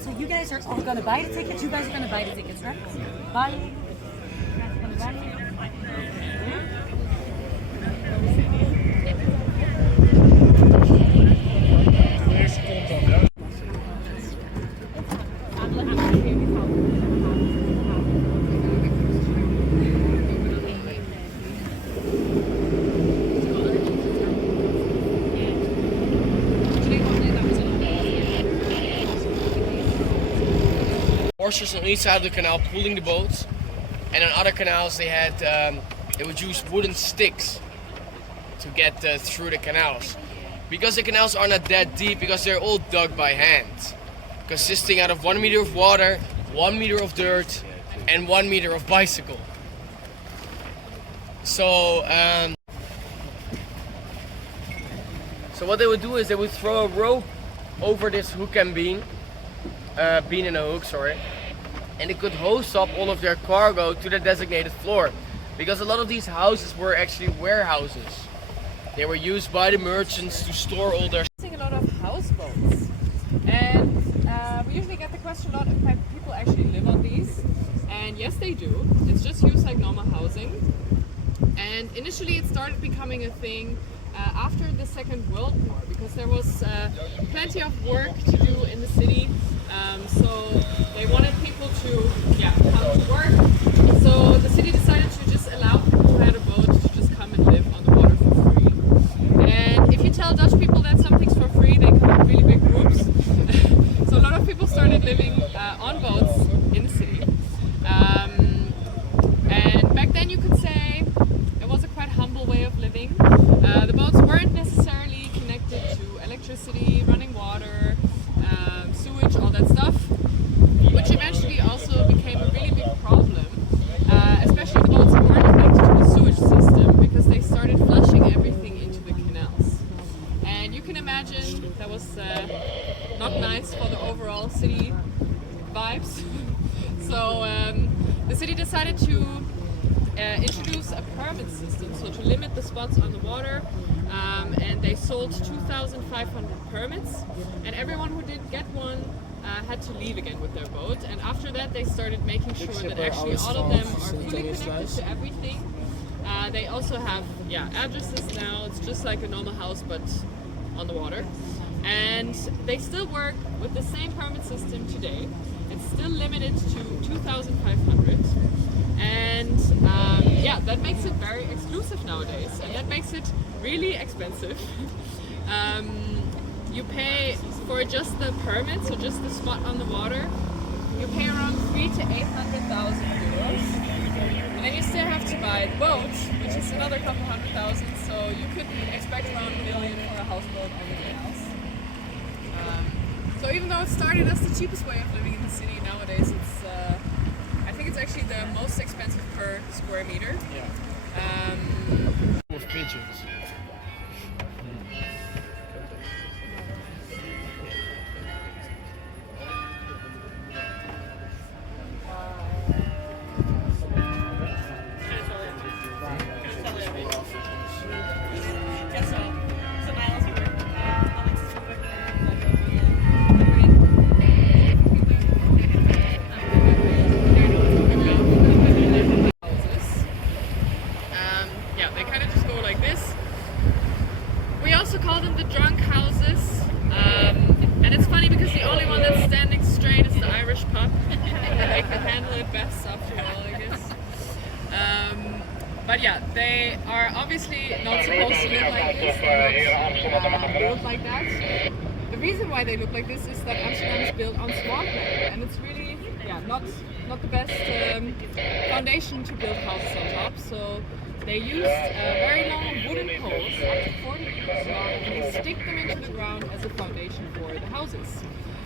So you guys are all gonna buy the tickets. You guys are gonna buy the tickets, right? Buying. You guys are gonna buy it. Horses on each side of the canal pulling the boats, and on other canals they would use wooden sticks to get through the canals. Because the canals are not that deep, because they're all dug by hand, consisting out of 1 meter of water, 1 meter of dirt, and 1 meter of bicycle. So what they would do is they would throw a rope over this hook and beam in a hook, sorry, and they could hose up all of their cargo to the designated floor, because a lot of these houses were actually warehouses. They were used by the merchants to store all their. A lot of houseboats, and we usually get the question a lot if people actually live on these, and yes, they do. It's just used like normal housing, and initially it started becoming a thing after the Second World War, because there was plenty of work to do in the city. So they wanted people to come to work. So the city decided to just allow people who had a boat to just come and live on the water for free. And if you tell Dutch people that something's for free, they come in really big groups. So a lot of people started living on boats in the city. And back then you could say it was a quite humble way of living. The boats weren't necessarily connected to electricity, running water, sewage, all that stuff, which eventually also became a really big problem, especially the boats that weren't connected to the sewage system, because they started flushing everything into the canals. And you can imagine that was not nice for the overall city vibes. So the city decided to introduce a permit system, so to limit the spots on the water, and they sold 2,500 permits, and everyone who didn't get one had to leave again with their boat. And after that they started making sure that actually all of them are fully connected to everything. They also have addresses now. It's just like a normal house but on the water, and they still work with the same permit system today. It's still limited to 2,500, and that makes it very exclusive nowadays, and that makes it really expensive. You pay for just the permit, so just the spot on the water, you pay around 300,000 to 800,000 euros, and then you still have to buy the boat, which is another couple $100,000. So you could expect around $1 million for a houseboat on the canals. So even though it started as the cheapest way of living in the city, nowadays it's I think it's actually the most expensive per square meter. With pigeons. Call them the drunk houses, and it's funny because the only one that's standing straight is the Irish pub. They can handle it best after all, I guess. But yeah, they are obviously not supposed to look like this. They're not built like that. The reason why they look like this is that Amsterdam is built on swampland, and it's really not the best foundation to build houses on top. So they used very long wooden poles, up to 40 meters long, and they stick them into the ground as a foundation for the houses.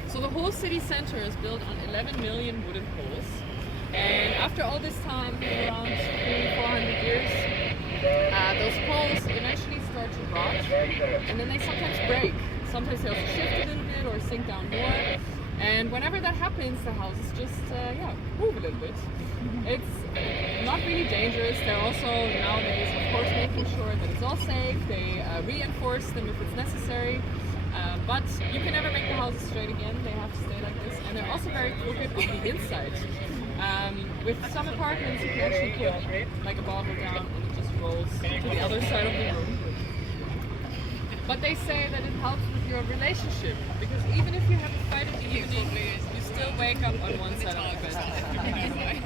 So the whole city center is built on 11 million wooden poles. And after all this time, around 300-400 years, those poles eventually start to rot, and then they sometimes break. Sometimes they also shift a little bit or sink down more. And whenever that happens, the houses just move a little bit. It's not really dangerous. They're also nowadays, of course, making sure that it's all safe. They reinforce them if it's necessary. But you can never make the houses straight again, they have to stay like this. And they're also very crooked on the inside. With some apartments you can actually put like a bottle down and it just rolls to the other side of the room. But they say that it helps with your relationship, because even if you have a fight in the evening, you still wake up on one side of the bed.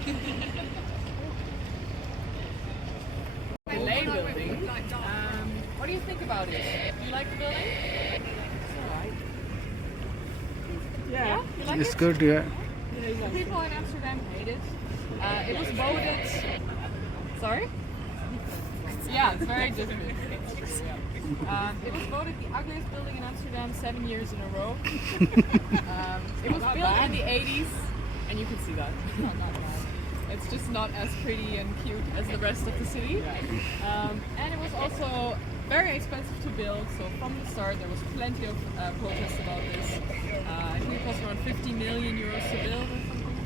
Delay building. What do you think about it? Do you like the building? Yeah, you like It's it? good, yeah. The people in Amsterdam hate it. It was voted. Sorry? Yeah, it's very different. It was voted the ugliest building in Amsterdam 7 years in a row. It was built in the 80s, and you can see that. It's just not as pretty and cute as the rest of the city. And it was also very expensive to build, so from the start there was plenty of protests about this. I think it cost around 50 million euros to build or something.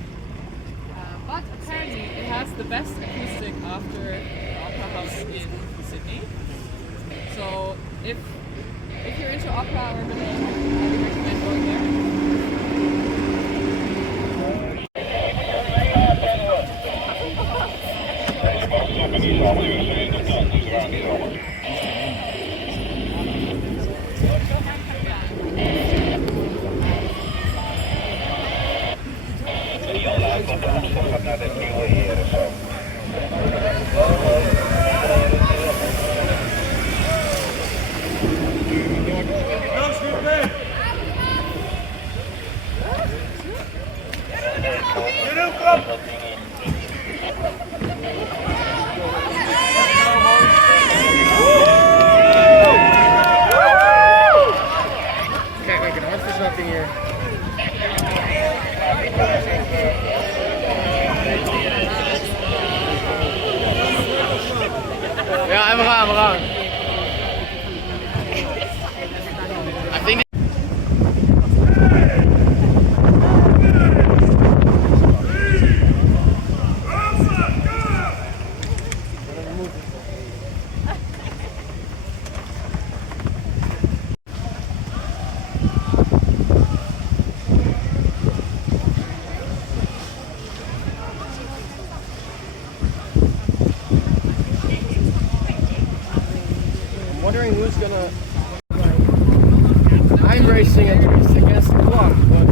But apparently it has the best acoustic after the Opera House in Sydney. So if you're into opera or ballet, I would recommend going there. Ja, we gaan. I think wondering who's gonna. I'm racing against the clock, but